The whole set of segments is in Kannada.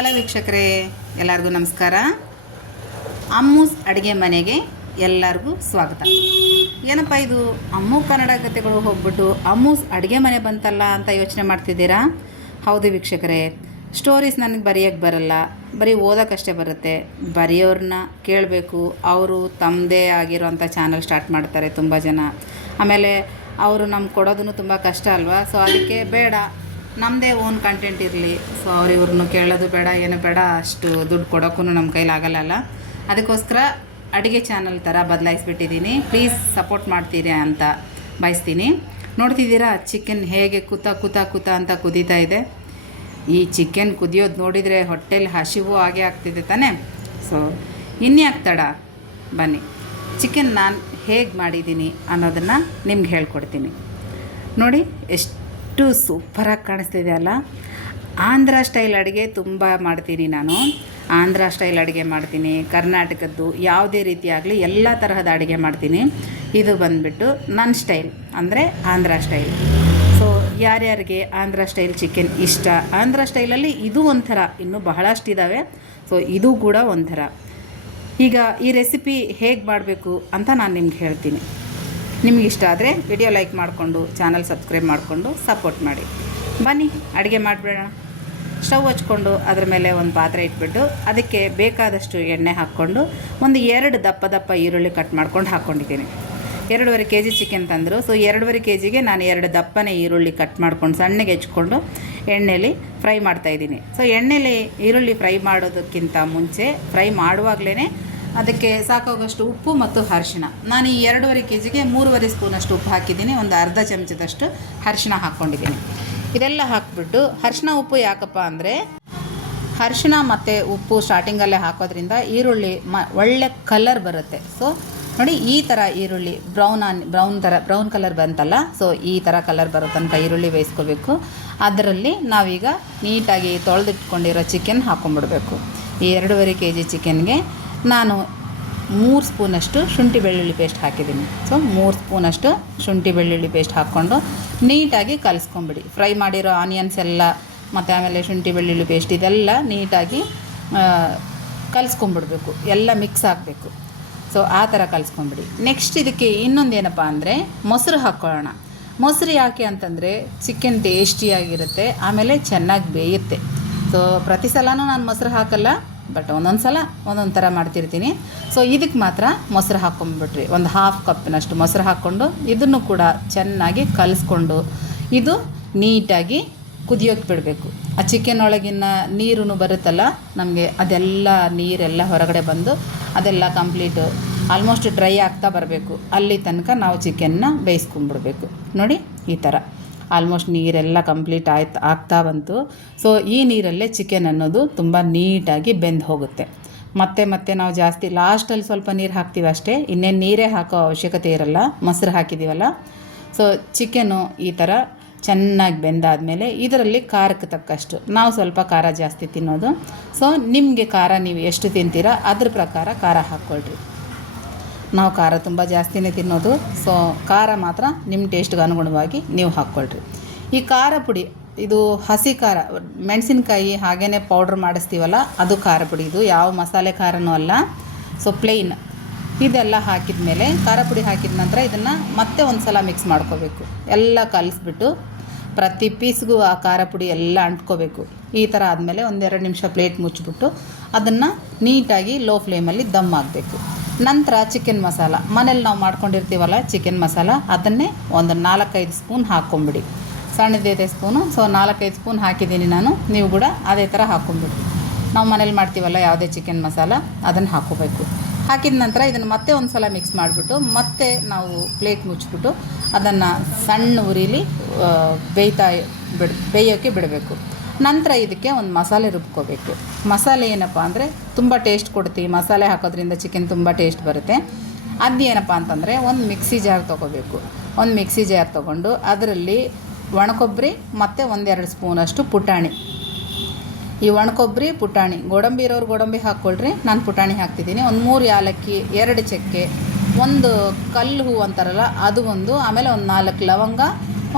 ಹಲೋ ವೀಕ್ಷಕರೇ, ಎಲ್ಲರಿಗೂ ನಮಸ್ಕಾರ. ಅಮ್ಮೂಸ್ ಅಡುಗೆ ಮನೆಗೆ ಎಲ್ಲರಿಗೂ ಸ್ವಾಗತ. ಏನಪ್ಪ ಇದು, ಅಮ್ಮು ಕನ್ನಡ ಕಥೆಗಳು ಹೋಗ್ಬಿಟ್ಟು ಅಮ್ಮೂಸ್ ಅಡುಗೆ ಮನೆ ಬಂತಲ್ಲ ಅಂತ ಯೋಚನೆ ಮಾಡ್ತಿದ್ದೀರಾ? ಹೌದು ವೀಕ್ಷಕರೇ ಸ್ಟೋರೀಸ್ ನನಗೆ ಬರೆಯೋಕ್ಕೆ ಬರಲ್ಲ. ಬರೀ ಓದೋಕ್ಕಷ್ಟೇ ಬರುತ್ತೆ. ಬರೆಯೋರನ್ನ ಕೇಳಬೇಕು. ಅವರು ತಮ್ಮದೇ ಆಗಿರೋಂಥ ಚಾನಲ್ ಸ್ಟಾರ್ಟ್ ಮಾಡ್ತಾರೆ ತುಂಬ ಜನ. ಆಮೇಲೆ ಅವರು ನಮ್ಗೆ ಕೊಡೋದನ್ನು ತುಂಬ ಕಷ್ಟ ಅಲ್ವಾ? ಸೊ ಅದಕ್ಕೆ ಬೇಡ. ನಮ್ಮದೇ ಓನ್ ಕಂಟೆಂಟ್ ಇರಲಿ. ಸೊ ಅವ್ರಿವ್ರನ್ನು ಕೇಳೋದು ಬೇಡ, ಏನು ಬೇಡ, ಅಷ್ಟು ದುಡ್ಡು ಕೊಡೋಕ್ಕೂ ನಮ್ಮ ಕೈಲಿ ಆಗಲ್ಲಲ್ಲ ಅದಕ್ಕೋಸ್ಕರ ಅಡುಗೆ ಚಾನಲ್ ಥರ ಬದಲಾಯಿಸ್ಬಿಟ್ಟಿದ್ದೀನಿ ಪ್ಲೀಸ್ ಸಪೋರ್ಟ್ ಮಾಡ್ತೀರಾ ಅಂತ ಬಯಸ್ತೀನಿ. ನೋಡ್ತಿದ್ದೀರಾ ಚಿಕನ್ ಹೇಗೆ ಕುತ ಕೂತ ಕುತ ಅಂತ ಕುದೀತಾ ಇದೆ. ಈ ಚಿಕನ್ ಕುದಿಯೋದು ನೋಡಿದರೆ ಹೊಟ್ಟೆಲಿ ಹಸಿವು ಆಗೇ ಆಗ್ತಿದೆ ತಾನೇ? ಸೊ ಇನ್ಯಾಕೆ ಬನ್ನಿ. ಚಿಕನ್ ನಾನು ಹೇಗೆ ಮಾಡಿದ್ದೀನಿ ಅನ್ನೋದನ್ನು ನಿಮ್ಗೆ ಹೇಳ್ಕೊಡ್ತೀನಿ. ನೋಡಿ, ಎಷ್ಟು ಸೂಪರಾಗಿ ಕಾಣಿಸ್ತಿದೆ ಅಲ್ಲ? ಆಂಧ್ರ ಸ್ಟೈಲ್ ಅಡುಗೆ ತುಂಬ ಮಾಡ್ತೀನಿ ನಾನು. ಆಂಧ್ರ ಸ್ಟೈಲ್ ಅಡುಗೆ ಮಾಡ್ತೀನಿ, ಕರ್ನಾಟಕದ್ದು ಯಾವುದೇ ರೀತಿ ಆಗಲಿ ಎಲ್ಲ ತರಹದ ಅಡುಗೆ ಮಾಡ್ತೀನಿ. ಇದು ಬಂದುಬಿಟ್ಟು ನನ್ನ ಸ್ಟೈಲ್, ಅಂದರೆ ಆಂಧ್ರ ಸ್ಟೈಲ್. ಸೊ ಯಾರ್ಯಾರಿಗೆ ಆಂಧ್ರ ಸ್ಟೈಲ್ ಚಿಕನ್ ಇಷ್ಟ? ಆಂಧ್ರ ಸ್ಟೈಲಲ್ಲಿ ಇದು ಒಂಥರ, ಇನ್ನೂ ಬಹಳಷ್ಟಿದ್ದಾವೆ ಸೊ ಇದು ಕೂಡ ಒಂಥರ. ಈಗ ಈ ರೆಸಿಪಿ ಹೇಗೆ ಮಾಡಬೇಕು ಅಂತ ನಾನು ನಿಮ್ಗೆ ಹೇಳ್ತೀನಿ. ನಿಮ್ಗೆ ಇಷ್ಟ ಆದರೆ ವಿಡಿಯೋ ಲೈಕ್ ಮಾಡಿಕೊಂಡು ಚಾನಲ್ ಸಬ್ಸ್ಕ್ರೈಬ್ ಮಾಡಿಕೊಂಡು ಸಪೋರ್ಟ್ ಮಾಡಿ. ಬನ್ನಿ, ಅಡುಗೆ ಮಾಡಿಬಿಡೋಣ. ಸ್ಟವ್ ಹಚ್ಕೊಂಡು ಅದ್ರ ಮೇಲೆ ಒಂದು ಪಾತ್ರೆ ಇಟ್ಬಿಟ್ಟು ಅದಕ್ಕೆ ಬೇಕಾದಷ್ಟು ಎಣ್ಣೆ ಹಾಕ್ಕೊಂಡು ಒಂದು ಎರಡು ದಪ್ಪ ದಪ್ಪ ಈರುಳ್ಳಿ ಕಟ್ ಮಾಡ್ಕೊಂಡು ಹಾಕ್ಕೊಂಡಿದ್ದೀನಿ ಎರಡೂವರೆ ಕೆ ಜಿ ಚಿಕನ್ ತಂದರು. ಸೊ ಎರಡೂವರೆ ಕೆ ಜಿಗೆ ನಾನು ಎರಡು ದಪ್ಪನೇ ಈರುಳ್ಳಿ ಕಟ್ ಮಾಡ್ಕೊಂಡು ಸಣ್ಣಗೆ ಹೆಚ್ಕೊಂಡು ಎಣ್ಣೆಲಿ ಫ್ರೈ ಮಾಡ್ತಾಯಿದ್ದೀನಿ ಸೊ ಎಣ್ಣೆಲಿ ಈರುಳ್ಳಿ ಫ್ರೈ ಮಾಡೋದಕ್ಕಿಂತ ಮುಂಚೆ ಫ್ರೈ ಮಾಡುವಾಗಲೇ ಅದಕ್ಕೆ ಸಾಕಾಗುವಷ್ಟು ಉಪ್ಪು ಮತ್ತು ಅರಿಶಿಣ. ನಾನು ಈ ಎರಡೂವರೆ ಕೆ ಜಿಗೆ ಮೂರುವರೆ ಸ್ಪೂನಷ್ಟು ಉಪ್ಪು ಹಾಕಿದ್ದೀನಿ, ಒಂದು ಅರ್ಧ ಚಮಚದಷ್ಟು ಅರಿಶಿಣ ಹಾಕ್ಕೊಂಡಿದ್ದೀನಿ. ಇದೆಲ್ಲ ಹಾಕ್ಬಿಟ್ಟು ಅರಿಶಿಣ ಉಪ್ಪು ಯಾಕಪ್ಪ ಅಂದರೆ ಅರಿಶಿಣ ಮತ್ತು ಉಪ್ಪು ಸ್ಟಾರ್ಟಿಂಗಲ್ಲೇ ಹಾಕೋದ್ರಿಂದ ಈರುಳ್ಳಿ ಮ, ಒಳ್ಳೆ ಕಲರ್ ಬರುತ್ತೆ. ಸೊ ನೋಡಿ ಈ ಥರ ಈರುಳ್ಳಿ ಬ್ರೌನ್ ಆನ್ ಬ್ರೌನ್ ಥರ ಬ್ರೌನ್ ಕಲರ್ ಬಂತಲ್ಲ ಸೊ ಈ ಥರ ಕಲರ್ ಬರೋ ತನಕ ಈರುಳ್ಳಿ ಬೇಯಿಸ್ಕೋಬೇಕು. ಅದರಲ್ಲಿ ನಾವೀಗ ನೀಟಾಗಿ ತೊಳೆದಿಟ್ಕೊಂಡಿರೋ ಚಿಕನ್ ಹಾಕ್ಕೊಂಬಿಡ್ಬೇಕು ಈ ಎರಡೂವರೆ ಕೆ ಜಿ ಚಿಕನ್ಗೆ ನಾನು ಮೂರು ಸ್ಪೂನಷ್ಟು ಶುಂಠಿ ಬೆಳ್ಳುಳ್ಳಿ ಪೇಸ್ಟ್ ಹಾಕಿದ್ದೀನಿ. ಸೊ ಮೂರು ಸ್ಪೂನಷ್ಟು ಶುಂಠಿ ಬೆಳ್ಳುಳ್ಳಿ ಪೇಸ್ಟ್ ಹಾಕ್ಕೊಂಡು ನೀಟಾಗಿ ಕಲಿಸ್ಕೊಂಬಿಡಿ. ಫ್ರೈ ಮಾಡಿರೋ ಆನಿಯನ್ಸ್ ಎಲ್ಲ, ಮತ್ತು ಆಮೇಲೆ ಶುಂಠಿ ಬೆಳ್ಳುಳ್ಳಿ ಪೇಸ್ಟ್ ಇದೆಲ್ಲ ನೀಟಾಗಿ ಕಲಿಸ್ಕೊಂಬಿಡ್ಬೇಕು. ಎಲ್ಲ ಮಿಕ್ಸ್ ಆಗಬೇಕು. ಸೊ ಆ ಥರ ಕಲಿಸ್ಕೊಂಬಿಡಿ. ನೆಕ್ಸ್ಟ್ ಇದಕ್ಕೆ ಇನ್ನೊಂದು ಏನಪ್ಪ ಅಂದರೆ ಮೊಸರು ಹಾಕ್ಕೊಳ್ಳೋಣ ಮೊಸರು ಯಾಕೆ ಅಂತಂದರೆ ಚಿಕನ್ ಟೇಸ್ಟಿಯಾಗಿರುತ್ತೆ ಆಮೇಲೆ ಚೆನ್ನಾಗಿ ಬೇಯುತ್ತೆ. ಸೊ ಪ್ರತಿ ಸಲನೂ ನಾನು ಮೊಸರು ಹಾಕಲ್ಲ. ಬಟ್ ಒಂದೊಂದು ಸಲ ಒಂದೊಂದು ಥರ ಮಾಡ್ತಿರ್ತೀನಿ. ಸೊ ಇದಕ್ಕೆ ಮಾತ್ರ ಮೊಸರು ಹಾಕ್ಕೊಂಬಿಟ್ರಿ ಒಂದು ಹಾಫ್ ಕಪ್ನಷ್ಟು ಮೊಸರು ಹಾಕ್ಕೊಂಡು ಇದನ್ನು ಕೂಡ ಚೆನ್ನಾಗಿ ಕಲಿಸ್ಕೊಂಡು ಇದು ನೀಟಾಗಿ ಕುದಿಯೋಕೆ ಬಿಡಬೇಕು. ಆ ಚಿಕನ್ ಒಳಗಿನ ನೀರು ಬರುತ್ತಲ್ಲ, ನಮಗೆ ಅದೆಲ್ಲ ನೀರೆಲ್ಲ ಹೊರಗಡೆ ಬಂದು ಅದೆಲ್ಲ ಕಂಪ್ಲೀಟು ಆಲ್ಮೋಸ್ಟ್ ಡ್ರೈ ಆಗ್ತಾ ಬರಬೇಕು. ಅಲ್ಲಿ ತನಕ ನಾವು ಚಿಕನ್ನ ಬೇಯಿಸ್ಕೊಂಡ್ಬಿಡ್ಬೇಕು ನೋಡಿ ಈ ಥರ ಆಲ್ಮೋಸ್ಟ್ ನೀರೆಲ್ಲ ಕಂಪ್ಲೀಟ್ ಆಯ್ತು, ಆಗ್ತಾ ಬಂತು. ಸೊ ಈ ನೀರಲ್ಲೇ ಚಿಕನ್ ಅನ್ನೋದು ತುಂಬ ನೀಟಾಗಿ ಬೆಂದು ಹೋಗುತ್ತೆ. ಮತ್ತೆ ಮತ್ತೆ ನಾವು ಜಾಸ್ತಿ ಲಾಸ್ಟಲ್ಲಿ ಸ್ವಲ್ಪ ನೀರು ಹಾಕ್ತೀವಿ ಅಷ್ಟೇ. ಇನ್ನೇನು ನೀರೇ ಹಾಕೋ ಅವಶ್ಯಕತೆ ಇರಲ್ಲ. ಮೊಸರು ಹಾಕಿದ್ದೀವಲ್ಲ ಸೊ ಚಿಕನು ಈ ಥರ ಚೆನ್ನಾಗಿ ಬೆಂದಾದಮೇಲೆ ಇದರಲ್ಲಿ ಖಾರಕ್ಕೆ ತಕ್ಕಷ್ಟು. ನಾವು ಸ್ವಲ್ಪ ಖಾರ ಜಾಸ್ತಿ ತಿನ್ನೋದು. ಸೊ ನಿಮಗೆ ಖಾರ ನೀವು ಎಷ್ಟು ತಿಂತೀರಾ? ಅದ್ರ ಪ್ರಕಾರ ಖಾರ ಹಾಕ್ಕೊಳ್ರಿ. ನಾವು ಖಾರ ತುಂಬ ಜಾಸ್ತಿನೇ ತಿನ್ನೋದು. ಸೊ ಖಾರ ಮಾತ್ರ ನಿಮ್ಮ ಟೇಸ್ಟ್ಗೆ ಅನುಗುಣವಾಗಿ ನೀವು ಹಾಕ್ಕೊಳ್ರಿ. ಈ ಖಾರ ಪುಡಿ, ಇದು ಹಸಿ ಖಾರ, ಮೆಣಸಿನ್ಕಾಯಿ ಹಾಗೇ ಪೌಡ್ರ್ ಮಾಡಿಸ್ತೀವಲ್ಲ, ಅದು ಖಾರ ಪುಡಿ. ಇದು ಯಾವ ಮಸಾಲೆ ಖಾರನೂ ಅಲ್ಲ. ಸೊ ಪ್ಲೇನ್ ಇದೆಲ್ಲ ಹಾಕಿದ ಮೇಲೆ ಖಾರ ಪುಡಿ ಹಾಕಿದ ನಂತರ ಇದನ್ನು ಮತ್ತೆ ಒಂದು ಸಲ ಮಿಕ್ಸ್ ಮಾಡ್ಕೋಬೇಕು. ಎಲ್ಲ ಕಲಿಸ್ಬಿಟ್ಟು ಪ್ರತಿ ಪೀಸ್ಗೂ ಆ ಖಾರ ಪುಡಿ ಎಲ್ಲ ಅಂಟ್ಕೋಬೇಕು. ಈ ಥರ ಆದಮೇಲೆ ಒಂದೆರಡು ನಿಮಿಷ ಪ್ಲೇಟ್ ಮುಚ್ಚಿಬಿಟ್ಟು ಅದನ್ನು ನೀಟಾಗಿ ಲೋ ಫ್ಲೇಮಲ್ಲಿ ದಮ್ ಆಗಬೇಕು. ನಂತರ ಚಿಕನ್ ಮಸಾಲ. ಮನೇಲಿ ನಾವು ಮಾಡ್ಕೊಂಡಿರ್ತೀವಲ್ಲ ಚಿಕನ್ ಮಸಾಲ, ಅದನ್ನೇ ಒಂದು ನಾಲ್ಕೈದು ಸ್ಪೂನ್ ಹಾಕ್ಕೊಂಬಿಡಿ ಸಣ್ಣದಿದೆ ಸ್ಪೂನು ಸೊ ನಾಲ್ಕೈದು ಸ್ಪೂನ್ ಹಾಕಿದ್ದೀನಿ ನಾನು. ನೀವು ಕೂಡ ಅದೇ ಥರ ಹಾಕ್ಕೊಂಬಿಡಿ ನಾವು ಮನೇಲಿ ಮಾಡ್ತೀವಲ್ಲ ಯಾವುದೇ ಚಿಕನ್ ಮಸಾಲ ಅದನ್ನು ಹಾಕ್ಕೋಬೇಕು ಹಾಕಿದ ನಂತರ ಇದನ್ನು ಮತ್ತೆ ಒಂದು ಸಲ ಮಿಕ್ಸ್ ಮಾಡಿಬಿಟ್ಟು, ಮತ್ತೆ ನಾವು ಪ್ಲೇಟ್ ಮುಚ್ಚಿಬಿಟ್ಟು ಅದನ್ನು ಸಣ್ಣ ಉರಿಲಿ ಬೇಯ್ತಾ ಬಿಡ್ ಬೇಯೋಕ್ಕೆ ಬಿಡಬೇಕು. ನಂತರ ಇದಕ್ಕೆ ಒಂದು ಮಸಾಲೆ ರುಬ್ಕೋಬೇಕು. ಮಸಾಲೆ ಏನಪ್ಪ ಅಂದರೆ ತುಂಬ ಟೇಸ್ಟ್ ಕೊಡ್ತೀವಿ ಮಸಾಲೆ ಹಾಕೋದ್ರಿಂದ ಚಿಕನ್ ತುಂಬ ಟೇಸ್ಟ್ ಬರುತ್ತೆ. ಅದು ಏನಪ್ಪ ಅಂತಂದರೆ ಒಂದು ಮಿಕ್ಸಿ ಜಾರ್ ತೊಗೋಬೇಕು. ಒಂದು ಮಿಕ್ಸಿ ಜಾರ್ ತೊಗೊಂಡು ಅದರಲ್ಲಿ ಒಣಕೊಬ್ಬರಿ ಮತ್ತು ಒಂದೆರಡು ಸ್ಪೂನಷ್ಟು ಪುಟಾಣಿ. ಈ ಒಣಕೊಬ್ಬರಿ, ಪುಟಾಣಿ, ಗೋಡಂಬಿ ಇರೋರು ಗೋಡಂಬಿ ಹಾಕ್ಕೊಳ್ರಿ. ನಾನು ಪುಟಾಣಿ ಹಾಕ್ತಿದ್ದೀನಿ. ಒಂದು ಮೂರು ಯಾಲಕ್ಕಿ, ಎರಡು ಚಕ್ಕೆ, ಒಂದು ಕಲ್ಲು ಹೂ ಅಂತಾರಲ್ಲ, ಅದು ಒಂದು, ಆಮೇಲೆ ಒಂದು ನಾಲ್ಕು ಲವಂಗ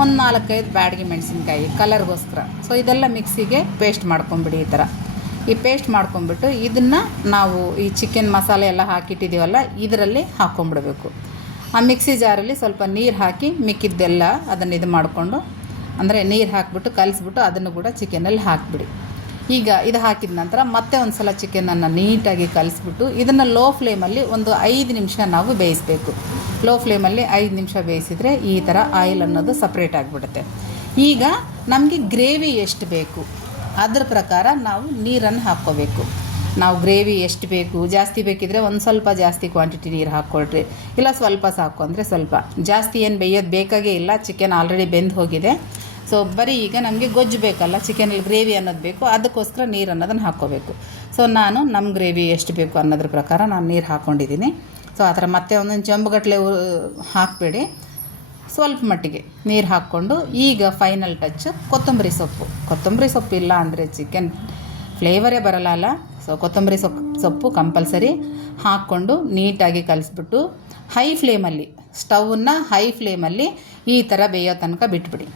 ಒಂದು ನಾಲ್ಕೈದು ಬ್ಯಾಡಗಿ ಮೆಣಸಿನ್ಕಾಯಿ ಕಲರ್ಗೋಸ್ಕರ. ಸೊ ಇದೆಲ್ಲ ಮಿಕ್ಸಿಗೆ ಪೇಸ್ಟ್ ಮಾಡ್ಕೊಂಬಿಡಿ ಈ ಥರ ಈ ಪೇಸ್ಟ್ ಮಾಡ್ಕೊಂಬಿಟ್ಟು ಇದನ್ನು ನಾವು ಈ ಚಿಕನ್ ಮಸಾಲೆ ಎಲ್ಲ ಹಾಕಿಟ್ಟಿದ್ದೀವಲ್ಲ ಇದರಲ್ಲಿ ಹಾಕ್ಕೊಂಬಿಡಬೇಕು ಆ ಮಿಕ್ಸಿ ಜಾರಲ್ಲಿ ಸ್ವಲ್ಪ ನೀರು ಹಾಕಿ ಮಿಕ್ಕಿದ್ದೆಲ್ಲ ಅದನ್ನು ಇದು ಮಾಡಿಕೊಂಡು, ಅಂದರೆ ನೀರು ಹಾಕಿಬಿಟ್ಟು ಕಲಿಸ್ಬಿಟ್ಟು ಅದನ್ನು ಕೂಡ ಚಿಕನಲ್ಲಿ ಹಾಕಿಬಿಡಿ. ಈಗ ಇದು ಹಾಕಿದ ನಂತರ ಮತ್ತೆ ಒಂದು ಸಲ ಚಿಕನನ್ನು ನೀಟಾಗಿ ಕಲಿಸ್ಬಿಟ್ಟು ಇದನ್ನು ಲೋ ಫ್ಲೇಮಲ್ಲಿ ಒಂದು ಐದು ನಿಮಿಷ ನಾವು ಬೇಯಿಸಬೇಕು. ಲೋ ಫ್ಲೇಮಲ್ಲಿ ಐದು ನಿಮಿಷ ಬೇಯಿಸಿದರೆ ಈ ಥರ ಆಯಿಲ್ ಅನ್ನೋದು ಸಪ್ರೇಟ್ ಆಗಿಬಿಡುತ್ತೆ. ಈಗ ನಮಗೆ ಗ್ರೇವಿ ಎಷ್ಟು ಬೇಕು? ಅದ್ರ ಪ್ರಕಾರ ನಾವು ನೀರನ್ನು ಹಾಕ್ಕೋಬೇಕು. ನಾವು ಗ್ರೇವಿ ಎಷ್ಟು ಬೇಕು? ಜಾಸ್ತಿ ಬೇಕಿದ್ರೆ ಒಂದು ಸ್ವಲ್ಪ ಜಾಸ್ತಿ ಕ್ವಾಂಟಿಟಿ ನೀರು ಹಾಕ್ಕೊಳ್ರಿ. ಇಲ್ಲ ಸ್ವಲ್ಪ ಸಾಕು ಅಂದರೆ ಸ್ವಲ್ಪ. ಜಾಸ್ತಿ ಏನು ಬೇಯೋದು ಬೇಕಾಗೇ ಇಲ್ಲ ಚಿಕನ್ ಆಲ್ರೆಡಿ ಬೆಂದು ಹೋಗಿದೆ. ಸೊ ಬರೀ ಈಗ ನಮಗೆ ಗೊಜ್ಜು ಬೇಕಲ್ಲ ಚಿಕನಲ್ಲಿ ಗ್ರೇವಿ ಅನ್ನೋದು ಬೇಕು, ಅದಕ್ಕೋಸ್ಕರ ನೀರು ಅನ್ನೋದನ್ನು ಹಾಕ್ಕೋಬೇಕು. ಸೊ ನಾನು ನಮ್ಮ ಗ್ರೇವಿ ಎಷ್ಟು ಬೇಕು ಅನ್ನೋದ್ರ ಪ್ರಕಾರ ನಾನು ನೀರು ಹಾಕ್ಕೊಂಡಿದ್ದೀನಿ ಸೊ ಆ ಥರ ಮತ್ತೆ ಒಂದೊಂದು ಜಂಬುಗಟ್ಟಲೆ ಹಾಕಬೇಡಿ. ಸ್ವಲ್ಪ ಮಟ್ಟಿಗೆ ನೀರು ಹಾಕ್ಕೊಂಡು ಈಗ ಫೈನಲ್ ಟಚ್ ಕೊತ್ತಂಬರಿ ಸೊಪ್ಪು. ಕೊತ್ತಂಬರಿ ಸೊಪ್ಪು ಇಲ್ಲ ಅಂದರೆ ಚಿಕನ್ ಫ್ಲೇವರೇ ಬರಲ್ಲ ಸೊ ಕೊತ್ತಂಬರಿ ಸೊಪ್ಪು ಸೊಪ್ಪು ಕಂಪಲ್ಸರಿ ಹಾಕ್ಕೊಂಡು ನೀಟಾಗಿ ಕಲಿಸ್ಬಿಟ್ಟು ಹೈ ಫ್ಲೇಮಲ್ಲಿ ಸ್ಟವ್ನ ಹೈ ಫ್ಲೇಮಲ್ಲಿ ಈ ಥರ ಬೇಯೋ ತನಕ ಬಿಟ್ಬಿಡಿ.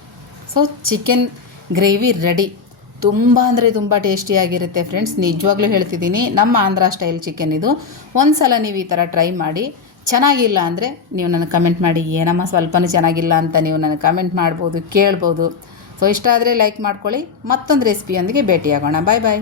ಸೊ ಚಿಕನ್ ಗ್ರೇವಿ ರೆಡಿ ತುಂಬ ಅಂದರೆ ತುಂಬ ಟೇಸ್ಟಿಯಾಗಿರುತ್ತೆ ಫ್ರೆಂಡ್ಸ್ ನಿಜವಾಗ್ಲೂ ಹೇಳ್ತಿದ್ದೀನಿ, ನಮ್ಮ ಆಂಧ್ರ ಸ್ಟೈಲ್ ಚಿಕನ್ ಇದು. ಒಂದು ಸಲ ನೀವು ಈ ಥರ ಟ್ರೈ ಮಾಡಿ, ಚೆನ್ನಾಗಿಲ್ಲ ಅಂದರೆ ನೀವು ನನಗೆ ಕಮೆಂಟ್ ಮಾಡಿ, ಏನಮ್ಮ ಸ್ವಲ್ಪನೂ ಚೆನ್ನಾಗಿಲ್ಲ ಅಂತ ನೀವು ನನಗೆ ಕಮೆಂಟ್ ಮಾಡ್ಬೋದು, ಕೇಳ್ಬೋದು. ಸೊ ಇಷ್ಟ ಆದರೆ ಲೈಕ್ ಮಾಡ್ಕೊಳ್ಳಿ, ಮತ್ತೊಂದು ರೆಸಿಪಿಯೊಂದಿಗೆ ಭೇಟಿಯಾಗೋಣ. ಬಾಯ್ ಬಾಯ್